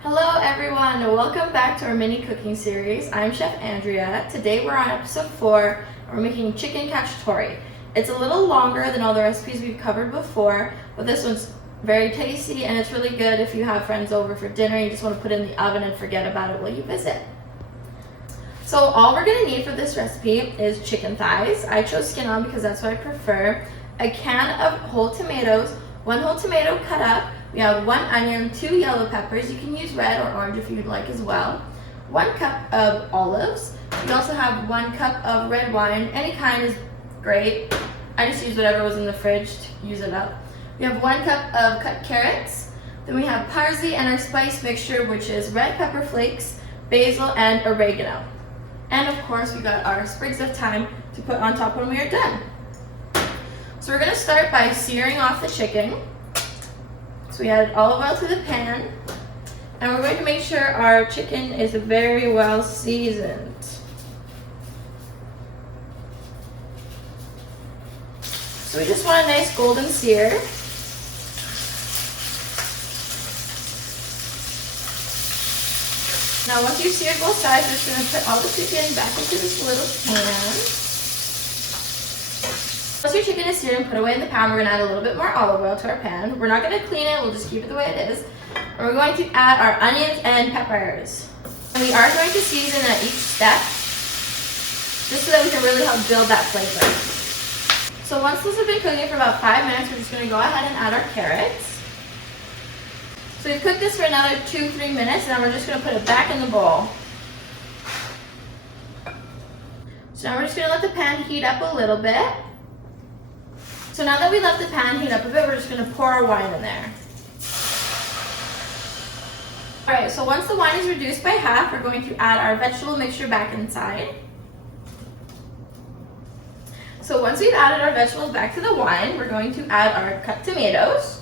Hello everyone, welcome back to our mini cooking series. I'm Chef Andrea. Today we're on episode 4 and we're making chicken cacciatore. It's a little longer than all the recipes we've covered before, but this one's very tasty and it's really good if you have friends over for dinner and you just want to put it in the oven and forget about it while you visit. So all we're going to need for this recipe is chicken thighs. I chose skin on because that's what I prefer. A can of whole tomatoes, 1 whole tomato cut up. We have 1 onion, 2 yellow peppers. You can use red or orange if you'd like as well. 1 cup of olives. We also have 1 cup of red wine. Any kind is great. I just used whatever was in the fridge to use it up. We have 1 cup of cut carrots. Then we have parsley and our spice mixture, which is red pepper flakes, basil, and oregano. And of course, we got our sprigs of thyme to put on top when we are done. So we're going to start by searing off the chicken. So we added olive oil to the pan, and we're going to make sure our chicken is very well seasoned. So we just want a nice golden sear. Now once you've seared both sides, we're just going to put all the chicken back into this little pan. Once your chicken is seared and put away in the pan, we're going to add a little bit more olive oil to our pan. We're not going to clean it, we'll just keep it the way it is. And we're going to add our onions and peppers. And we are going to season at each step, just so that we can really help build that flavor. So once those have been cooking for about 5 minutes, we're just going to go ahead and add our carrots. So we've cooked this for another 2-3 minutes, and then we're just going to put it back in the bowl. So now we're just going to let the pan heat up a little bit. So now that we let the pan heat up a bit, we're just going to pour our wine in there. Alright, so once the wine is reduced by half, we're going to add our vegetable mixture back inside. So once we've added our vegetables back to the wine, we're going to add our cut tomatoes.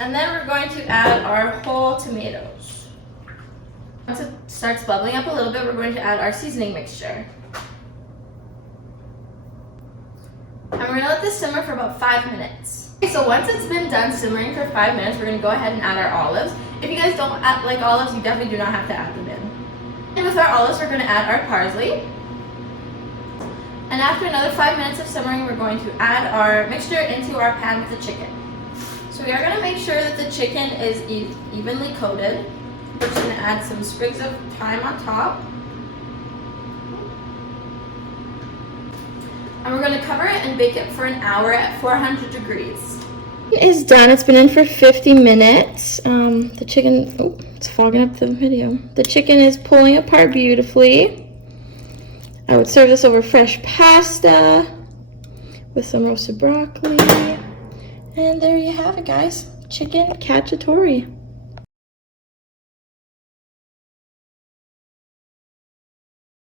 And then we're going to add our whole tomatoes. Once it starts bubbling up a little bit, we're going to add our seasoning mixture. And we're going to let this simmer for about 5 minutes. Okay, so once it's been done simmering for 5 minutes, we're going to go ahead and add our olives. If you guys don't like olives, you definitely do not have to add them in. And with our olives, we're going to add our parsley. And after another 5 minutes of simmering, we're going to add our mixture into our pan with the chicken. So we are going to make sure that the chicken is evenly coated. We're just going to add some sprigs of thyme on top. And we're going to cover it and bake it for an hour at 400 degrees. It is done. It's been in for 50 minutes. The chicken, oh, it's fogging up the video. The chicken is pulling apart beautifully. I would serve this over fresh pasta with some roasted broccoli. And there you have it, guys. Chicken cacciatore.